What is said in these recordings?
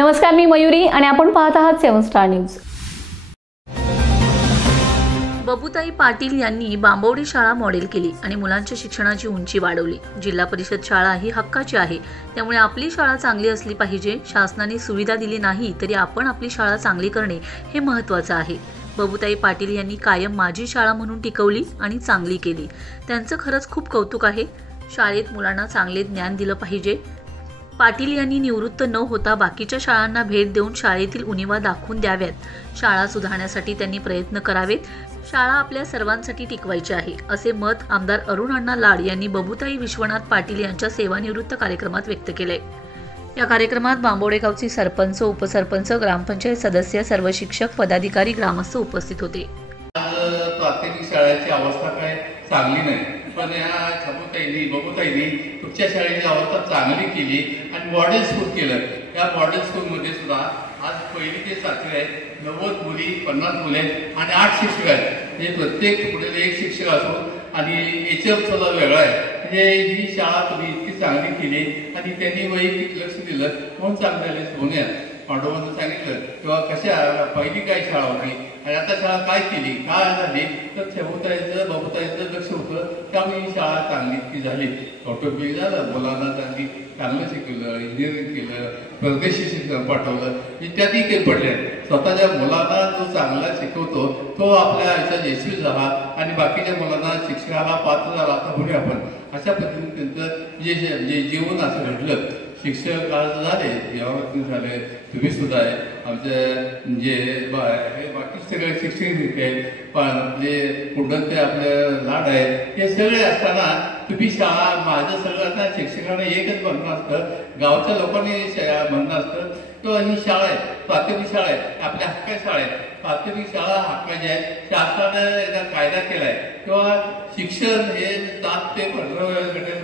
नमस्कार, मी मयुरी आणि आपण पाहत आहात 7 स्टार न्यूज। बबूताई पाटील यांनी बांबवडी शाळा मॉडेल केली आणि मुलांच्या शिक्षणाची उंची वाढवली। जिल्हा परिषद शाळा ही हक्काची आहे, त्यामुळे आपली शाळा चांगली असली पाहिजे। शासनाने सुविधा दिली नाही तरी आपण आपली शाळा चांगली करणे हे महत्त्वाचे आहे। बबूताई पाटील यांनी कायम माझी शाळा म्हणून टिकवली आणि चांगली केली। त्यांचं खरंच खूप कौतुक आहे। शाळेत मुलांना चांगले ज्ञान दिलं पाहिजे। पाटील यांनी निवृत्त न होता बाकीच्या शाळांना भेट देऊन शाळेतील उणिवा दाखवून द्याव्यात। शाळा सुधारण्यासाठी त्यांनी प्रयत्न करावेत। शाळा आपल्या सर्वांसाठी टिकवायची आहे, असे मत आमदार अरुण अण्णा लाड यांनी बबूताई विश्वनाथ पाटील यांच्या सेवानिवृत्त कार्यक्रमात व्यक्त केले। या कार्यक्रमात बांबवडे गावचे सरपंच, उपसरपंच, ग्रामपंचायत सदस्य, सर्व शिक्षक, पदाधिकारी, ग्रामस्थ उपस्थित होते। प्राथमिक शाळेची अवस्था काय चांगली नाही, पण या बबूताईंनी तुमच्या शाळेची अवस्था चांगली केली आणि मॉडेल स्कूल केलं। या मॉडेल स्कूलमध्ये सुद्धा आज पहिली ते 7वी आहे, 90 मुली, 50 मुले आणि 8 शिक्षक आहेत। म्हणजे प्रत्येक पुढे एक शिक्षक असो आणि एचएम सुद्धा वेगळा आहे। म्हणजे ही शाळा तुम्ही इतकी चांगली केली आणि त्यांनी वैयक्तिक लक्ष दिलं म्हणून चांगलं झाले। सोन्या पांडवांना सांगितलं किंवा कशा पहिली काय शाळा होती आणि आता शाळा काय केली, काय झाली, तर बबूताईचं लक्ष होतं, त्यामुळे ही शाळा चांगली इतकी झाली। कौटुंबिक झालं, मुलांना चांगलं शिकवलं, इंजिनिअरिंग केलं, परदेशी शिक्षण पाठवलं, इत्यादी काही पडले। स्वतःच्या मुलांना जो चांगला शिकवतो तो आपल्या आयुष्यात यशस्वी झाला आणि बाकीच्या मुलांना शिक्षणाला पात्र झाला असं म्हणूया आपण। अशा पद्धतीने त्यांचं जे जीवन असं घडलं। शिक्षक आज झाले, यावरती झाले, तुम्ही सुद्धा आहे, आमच्या जे बाकी सगळे शिक्षक आहेत, जे पुढं ते आपले लाड आहेत, हे सगळे असताना तुम्ही शाळा माझं सगळं आता शिक्षकांना एकच म्हणणं असतं, गावच्या लोकांनी म्हणणं असतं किंवा ही शाळा आहे, प्राथमिक शाळा आहे, आपल्या हक्काची शाळा आहे। प्राथमिक शाळा हक्काची आहे, शासनानं एकदा कायदा केलाय किंवा शिक्षण हे 7 ते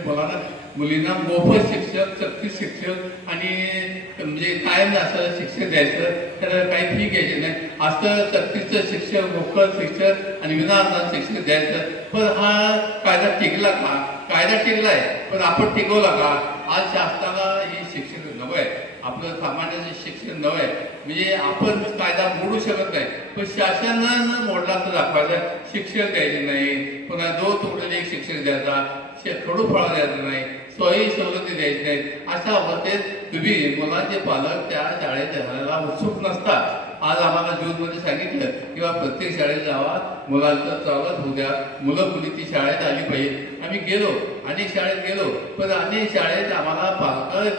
15 मुलींना मोफत शिक्षक, सक्ती शिक्षक आणि म्हणजे कायम असं शिक्षण द्यायचं, त्याला काही फी घ्यायची नाही, असं सक्तीचं शिक्षक, मोफत शिक्षक आणि विनाअनुदान शिक्षण द्यायचं। पण हा कायदा टिकला का? कायदा टिकलाय, पण आपण टिकवला का? आज शासनाला हे शिक्षण नवं आहे, आपलं सामान्य शिक्षण नवं आहे। म्हणजे आपण कायदा मोडू शकत नाही, पण शासनानं मोडला तर दाखवायचा। शिक्षक द्यायचे नाही, पुन्हा 2 तुकडे एक शिक्षक द्यायचा, खडूफळा द्यायचा नाही, सोयी सवलती द्यायची नाहीत। अशा अवस्थेत तुम्ही मुलांचे पालक त्या शाळेत जायला उत्सुक नसतात। आज आम्हाला जूनमध्ये सांगितलं किंवा प्रत्येक शाळेत जावा, मुलांचं स्वागत होऊ द्या, मुलं मुली ती शाळेत आली पाहिजे। आम्ही गेलो, अनेक शाळेत गेलो, पण अनेक शाळेत आम्हाला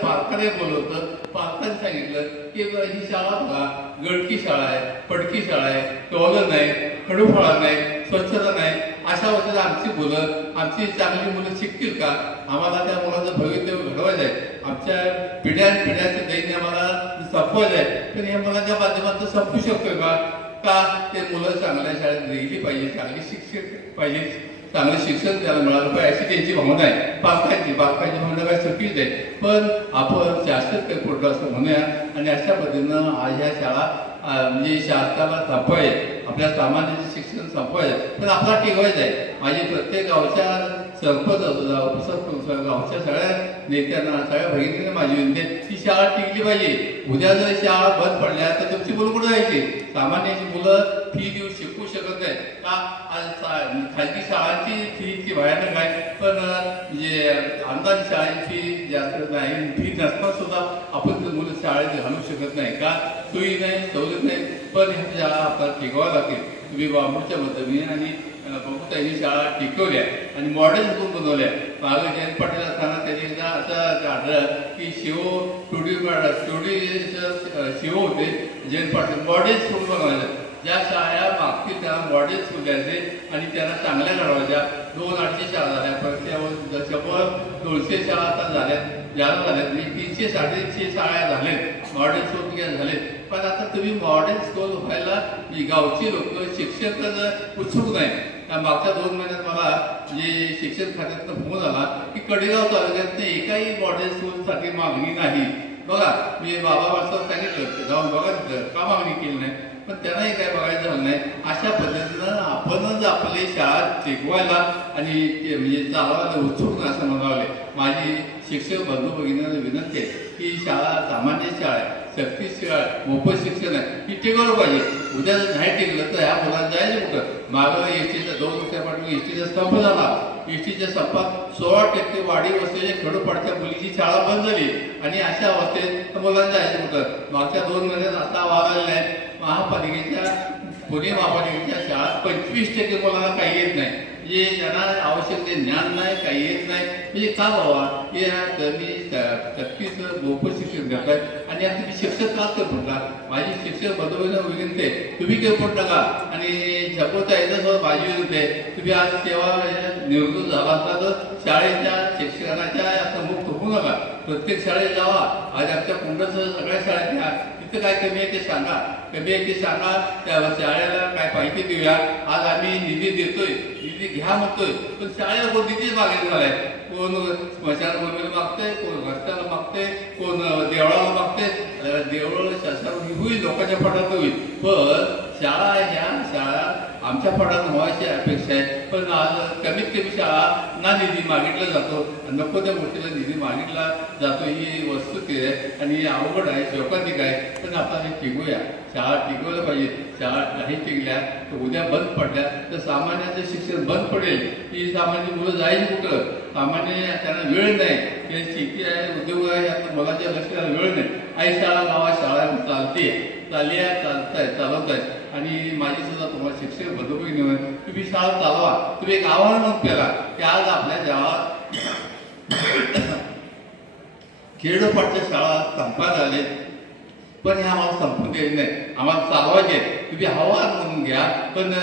पालकाने बोलवतं, पालकांनी सांगितलं की ही शाळा बघा, गडकी शाळा आहे, पडकी शाळा आहे, टॉयलेट नाही, खडूफळा नाही, स्वच्छता नाही। अशा अवस्थेत आमची चांगली मुलं शिकतील का? आम्हाला त्या मुलाचं भवितव्य घडवायचं आहे, आमच्या पिढ्याचं दैन्य आम्हाला संपवायचं आहे। पण या मुलांच्या माध्यमातून संपू शकतोय का? ते मुलं चांगल्या शाळेत गेली पाहिजे, चांगली शिक्षक पाहिजे, चांगलं शिक्षण त्याला मिळालं पाहिजे, अशी त्यांची भावना आहे। पालकांची भावना काय चुकीच आहे, पण आपण शासक पुढलं असं म्हणूया आणि अशा पद्धतीनं आज ह्या शाळा म्हणजे शासनाला संपवायचे, आपल्या सामान्य शिक्षण संपवायचं, पण आपला टिकवायचं आहे। माझी प्रत्येक गावच्या सरपंच असू द्या, उपसरपंच, गावच्या सगळ्या नेत्यांना, सगळ्या भगिनींना माझी विनंती आहे, ही शाळा टिकली पाहिजे। उद्या जर शाळा बंद पडल्या तर तुमची मुलं कुठं जायची? सामान्याची मुलं फी देऊ शिकू शकत नाही का? आज खाजगी शाळांची फी भयानक आहे, पण म्हणजे अनुदान शाळेची फी जास्त नाही, फी नसताना सुद्धा आपण मुलं शाळेत घालू शकत नाही का? सोयी नाही, सवलत नाही, पण ह्या शाळा आपल्याला टिकवावं लागेल। तुम्ही बांबूच्या मदतीने आणि बबूताईंनी शाळा टिकवल्या आणि मॉडेल स्कूल बनवल्या। मागे जयंत पाटील असताना त्यांनी एकदा असं आढळलं की शिव होते जयंत पाटील, मॉडेल स्कूल बनवायचं, ज्या शाळा मागतील त्या मॉडेल स्कूल द्यायचे आणि त्यांना चांगल्या घडवायच्या। 200-250 शाळा झाल्या, परत 100-200 शाळा आता झाल्यात, म्हणजे 300-350 शाळा झालेत, मॉडेल स्कूल झालेत। पण आता तुम्ही मॉडेल स्कूल व्हायला गावची लोक शिक्षक उत्सुक नाही। मागच्या 2 महिन्यात मला जे शिक्षण खात्यातनं फोन आला की कडेगाव तालुक्यात एकाही मॉडेल स्कूलसाठी मागणी नाही। बघा, मी बाबा माणसाला सांगितलं जाऊन बघा तिथं का मागणी केली नाही, पण त्यांनाही काय बघायचं झालं नाही। अशा पद्धतीनं आपणच आपली शाळा टिकवायला आणि म्हणजे चालवायला उत्सुक असं म्हणाले। माझी माझी शिक्षक बंधू भगिनींना विनंती आहे की शाळा सामान्य शाळा आहे, सक्ती शाळा, मोफत शिक्षण आहे, ती टिकवलं पाहिजे. उद्या जर नाही टिकलं तर ह्या मुलांना जायचं कुठं? मागं एसटीचा 2 वर्षापासून एसटीचा स्तंभ झाला. एसटीच्या स्तंभात 16% वाढी असलेल्या खेडोपाडच्या मुलीची शाळा बंद झाली आणि अशा अवस्थेत मुलांना जायचं कुठं? मागच्या 2 महिन्यात आता वाढलेल्या आहेत. महापालिकेच्या पुणे महापालिकेच्या शाळात 25% मुलांना काही येत नाही, म्हणजे ज्यांना आवश्यक ते ज्ञान नाही, काही येत नाही. म्हणजे का बाबा हे तुम्ही सक्तीचं मोफत शिक्षण देतात आणि आता तुम्ही शिक्षक का करू? माझी शिक्षक बंधूंना विनंती आहे, तुम्ही करू नका. आणि झपोता येतं माझी विनंती आहे, तुम्ही आज सेवा निवृत्त झाला असता तर शाळेच्या शिक्षणाच्या असं मुक्त होऊ नका. प्रत्येक शाळेत जावा. आज आमच्या कुंडसह सगळ्या शाळेत घ्या. तिथं काय कमी आहे ते सांगा, कमी आहे ते सांगा. त्या शाळेला काय पाहिजे देऊया. आज आम्ही निधी देतोय, निधी घ्या म्हणतोय, पण शाळेला कोण निधीच मागितला झालाय. कोण स्मशानभूमीला मागतंय, कोण रस्त्याला मागतंय, कोण देवळाला मागतंय. देवळ शासनावर होईल, लोकांच्या पटात होईल, पण शाळा ह्या शाळा आमच्या पटात व्हायची अपेक्षा आहे. पण आज कमीत कमी शाळा ना निधी मागितला जातो, नको त्या गोष्टीला निधी मागितला जातो. ही वस्तुस्थिती आहे आणि अवघड आहे, शोकांतिक आहे. पण आपण हे टिकवूया, शाळा टिकवलं पाहिजे. शाळा नाही टिकल्या तर उद्या बंद पडल्या तर सामान्याचं शिक्षण बंद पडेल. ही सामान्य मुलं जायची कुठं? सामान्य त्यांना वेळ नाही, ते शेती आहे, उद्योग आहे, आता मुलांच्या लक्षाला वेळ नाही. आई शाळा गावात शाळा चालते, चालली आहे, चालवत आहे. आणि माझी सुद्धा तुम्हाला शिक्षक बंधुभगिनी तुम्ही शाळा चालवा. तुम्ही एक आव्हान मग केला की आज आपल्या गावात खेडोपाडच्या शाळा संपायला आले, पण हे आम्हाला संपून द्यायचे नाही, आम्हाला चालवायचे. तुम्ही आव्हान म्हणून घ्या. पण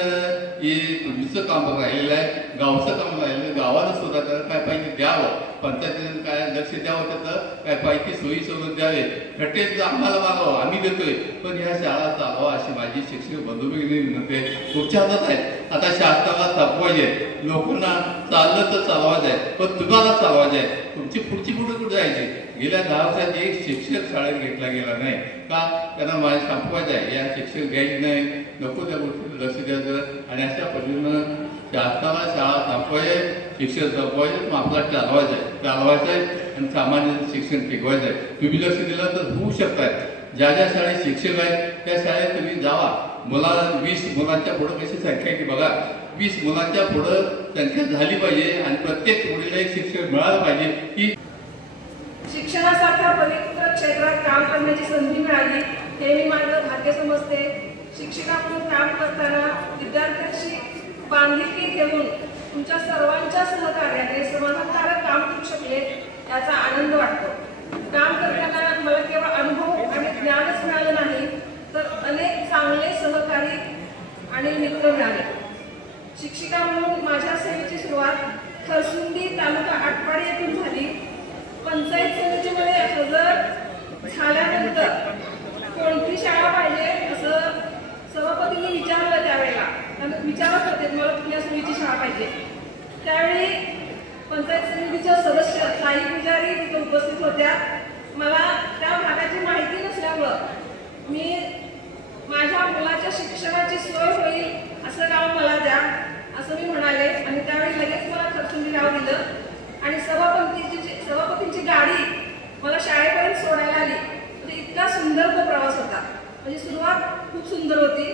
हे तुमचं काम राहिलेलं आहे, गावचं काम राहिलेलं आहे. गावानं सुद्धा काय पाहिजे द्यावं, पंचायतीनं काय लक्ष द्यावं, त्याचं काय पाहिजे सोयी सवलत द्यावे. खड्डेच आम्हाला मागावं, आम्ही देतोय, पण ह्या शाळा चालवा अशी माझी शिक्षक बंधुभगिनी विनंती आहे. तुमच्या हातात आहे. आता शासनाला थांबवायचे, लोकांना चाललं तर चालवायचं आहे, पण तुम्हाला चालवायचं आहे. तुमची पुढची कुठे जायची? गेल्या 10 वर्षात एक शिक्षक शाळेत घेतला गेला नाही का? त्यांना माझ्या संपवायचं आहे, या शिक्षक घ्यायची नाही, नको त्या गोष्टीला लक्ष द्यायचं. आणि अशा पद्धतीनं शासनाला शाळा थांबवायचे, शिक्षक थांबवायचे, मग आपला चालवायचं आहे आणि सामान्य शिक्षण टिकवायचं आहे. तुम्ही लक्ष दिलं तर होऊ शकताय. ज्या ज्या शाळेत शिक्षक आहेत त्या शाळेत तुम्ही जावा. 20 मुलांच्या पुढं कशी संख्या आहे की बघा, 20 मुलांच्या पुढं संख्या झाली पाहिजे आणि प्रत्येक मुलीला एक शिक्षक मिळालं पाहिजे. की शिक्षणासारख्या पवित्र क्षेत्रात काम करण्याची संधी मिळाली हे मी माझं भाग्य समजते. शिक्षिका म्हणून काम करताना विद्यार्थ्यांशी बांधिलकी ठेवून तुमच्या सर्वांच्या सहकार्याने समाधानकारक काम करू शकले याचा आनंद वाटतो. काम करताना मला केवळ अनुभव आणि ज्ञानच मिळालं नाही, तर अनेक चांगले सहकारी आणि मित्र मिळाले. शिक्षिका म्हणून माझ्या सेवेची सुरुवात खरसुंडी तालुका आटपाडी येथून झाली. पंचायत समितीमध्ये हजर झाल्यानंतर कोणती शाळा पाहिजे असं सभापतींनी विचारलं. त्यावेळेला विचारत होते मला कुठल्या सोयीची शाळा पाहिजे. त्यावेळी पंचायत समितीच्या सदस्य साई पुजारी तिथे उपस्थित होत्या. मला त्या भागाची माहिती नसल्यामुळं मी माझ्या मुलाच्या शिक्षणाची सोय होईल असं गाव मला द्या असं मी म्हणाले. आणि त्यावेळी लगेच मला खरसुंडी गाव दिलं आणि सभापतींची गाडी मला शाळेपर्यंत सोडायला आली. म्हणजे इतका सुंदर तो प्रवास होता. म्हणजे सुरुवात खूप सुंदर होती.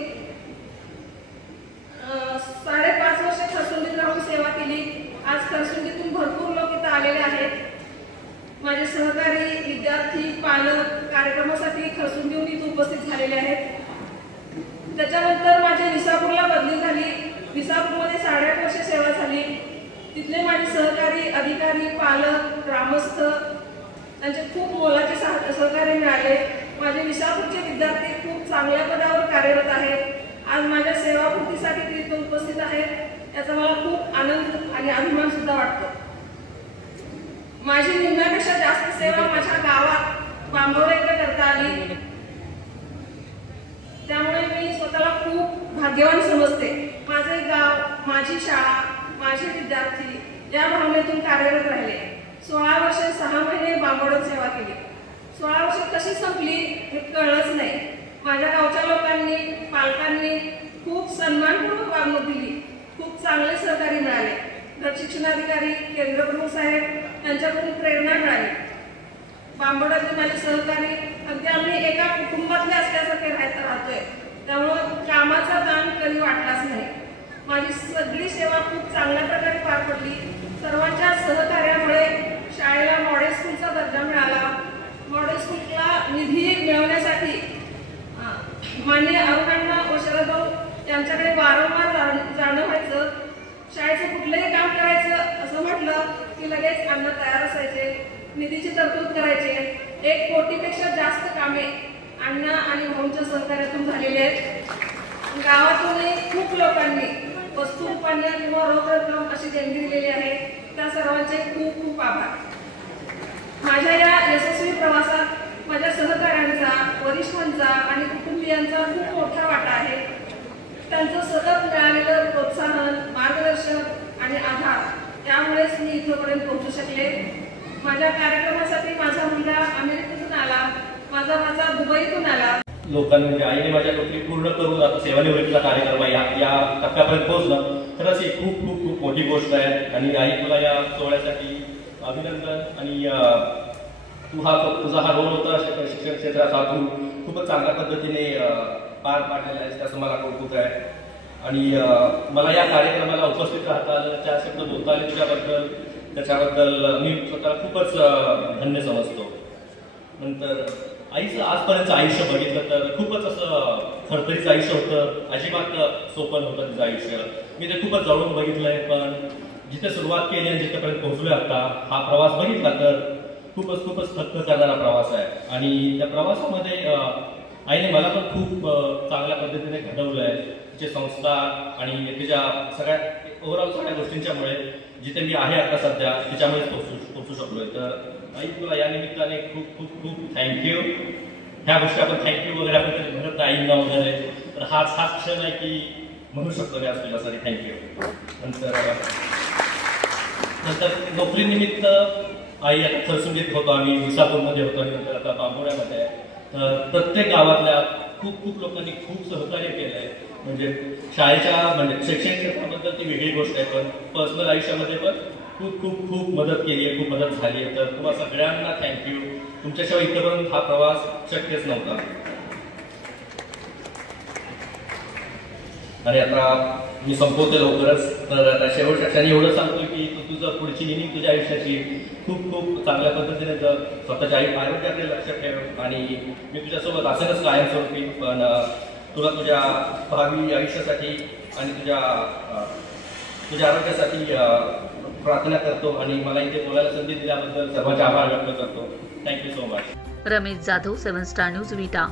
5.5 वर्ष खरसुंडीत राहून सेवा केली. आज खरसुंडीतून भरपूर लोक इथं आलेले आहेत. माझे सहकारी, विद्यार्थी, पालक कार्यक्रमासाठी खरसुंडीहून इथं उपस्थित झालेले आहेत. त्याच्यानंतर माझी विसापूरला बदली झाली. विसापूरमध्ये 8.5 वर्ष सेवा झाली. तिथले माझे सहकारी, अधिकारी, पालक, ग्रामस्थ त्यांचे खूप मोलाचे सहकार्य मिळाले. माझे विसापूरचे विद्यार्थी खूप चांगल्या पदावर कार्यरत आहेत. आज माझ्या सेवापूर्तीसाठी ते इथे उपस्थित आहेत. याचा मला खूप आनंद आणि अभिमान सुद्धा वाटतो. माझी निम्म्यापेक्षा जास्त सेवा माझ्या गावात बांबवडे इथे करता आली. त्यामुळे मी स्वतःला खूप भाग्यवान समजते. माझे गाव, माझी शाळा, माझे विद्यार्थी या भावनेतून कार्यरत राहिले. 16 वर्षे 6 महिने बांबवडत सेवा केली. 16 वर्षे कशी संपली हे कळलंच नाही. माझ्या गावच्या लोकांनी, पालकांनी खूप सन्मानपूर्वक वागणूक दिली. खूप चांगले सहकारी मिळाले. गट शिक्षणाधिकारी, केंद्र प्रमुख साहेब, त्यांच्याकडून प्रेरणा मिळाली. बांबोड्यातले माझे सहकारी अगदी आम्ही एका कुटुंबातले असल्यासारखे राहतोय, त्यामुळं कामाचा ताण कधी वाटलाच नाही. माझी सगळी सेवा खूप चांगल्या प्रकारे पार पडली. सर्वांच्या सहकार्यामुळे शाळेला मॉडेल स्कूलचा दर्जा मिळाला. मॉडेल स्कूलला निधी मिळवण्यासाठी माननीय अरुणांना व शरदभाऊ यांच्याकडे वारंवार जाणं व्हायचं. शाळेचं कुठलंही काम करायचं असं म्हटलं की लगेच अण्णा तयार असायचे. निधीची तरतूद करायचे. 1 कोटीपेक्षा जास्त कामे अण्णा आणि भाऊंच्या सहकार्यातून झालेली आहेत. गावातूनही खूप लोकांनी वस्तू, पाणी किंवा रोख रक्कम अशी देणगी दिलेली आहे. त्या सर्वांचे खूप खूप आभार. माझ्या या यशस्वी प्रवासात माझ्या सहकाऱ्यांचा, वरिष्ठांचा आणि कुटुंबियांचा खूप मोठा वाटा आहे. त्यांचं सतत मिळालेलं प्रोत्साहन, मार्गदर्शन आणि आधार यामुळेच मी इथपर्यंत पोहोचू शकले. माझ्या कार्यक्रमासाठी माझा मुलगा अमेरिकेतून आला, माझा भाचा दुबईतून आला. लोकांनी म्हणजे आईने माझ्या नोकरी पूर्ण करून आता सेवानिवृत्तीचा कार्यक्रम या टप्प्यापर्यंत पोहोचणं खरंच ही खूप खूप खूप मोठी गोष्ट आहे. आणि आई तुला या सोहळ्यासाठी अभिनंदन. आणि तुझा हा रोल होता शिक्षण क्षेत्रात, हा तू खूपच चांगल्या पद्धतीने पार पाडलेला आहे, त्याचं मला कौतुक आहे. आणि मला या कार्यक्रमाला उपस्थित राहता आलं, 4 शब्द बोलता आले तुझ्याबद्दल, त्याच्याबद्दल मी स्वतः खूपच धन्य समजतो. नंतर आईचं आजपर्यंत आयुष्य बघितलं तर खूपच असं थरथरीचं आयुष्य होतं. अजिबात सोपं नव्हतं तिचं आयुष्य. मी ते खूपच जवळून बघितलंय. पण जिथे सुरुवात केली आणि जिथेपर्यंत पोहोचलोय आता, हा प्रवास बघितला तर खूपच थक्क करणारा प्रवास आहे. आणि त्या प्रवासामध्ये आईने मला पण खूप चांगल्या पद्धतीने घडवलं आहे. तिचे संस्कार आणि तिच्या सगळ्या ओव्हरऑल सगळ्या गोष्टींच्यामुळे जिथे मी आहे आता सध्या तिच्यामुळेच पोहोचू शकलोय. तर आई तुला या निमित्ताने खूप खूप खूप थँक्यू. ह्या गोष्टी आपण थँक्यू वगैरे आपण कधी म्हणत नाही आईंना वगैरे, तर हाच क्षण आहे की म्हणू शकतो मी आज तुझ्यासाठी थँक्यू. नंतर नोकरीनिमित्त आई आता खरसुंगीत होतो, आम्ही विसापूरमध्ये होतो आणि नंतर आता बांबोड्यामध्ये. तर प्रत्येक गावातल्या खूप लोकांनी खूप सहकार्य केलं आहे. म्हणजे शाळेच्या म्हणजे शैक्षणिक क्षेत्राबद्दल ती वेगळी गोष्ट आहे, पण पर्सनल आयुष्यामध्ये पण खूप मदत केली आहे, खूप मदत झाली आहे. तर तुम्हाला सगळ्यांना थँक्यू. तुमच्याशिवाय इथपर्यंत हा प्रवास शक्यच नव्हता. आणि आता मी संपवते लवकरच. तर आता शेवटच्या क्षणी एवढं सांगतो की तू तुझं पुढची इनिंग तुझ्या आयुष्याची खूप चांगल्या पद्धतीने जर स्वतःच्या आरोग्याकडे लक्ष ठेव. आणि मी तुझ्यासोबत असेलच कायमस्वरूपी, पण तुला तुझ्या भावी आयुष्यासाठी आणि तुझ्या आरोग्यासाठी प्रार्थना करतो. आणि मला इथे बोलायला संधी दिल्याबद्दल सर्वांचे आभार व्यक्त करतो. Thank you so much. Ramesh Jadhav, 7 star news, विटा.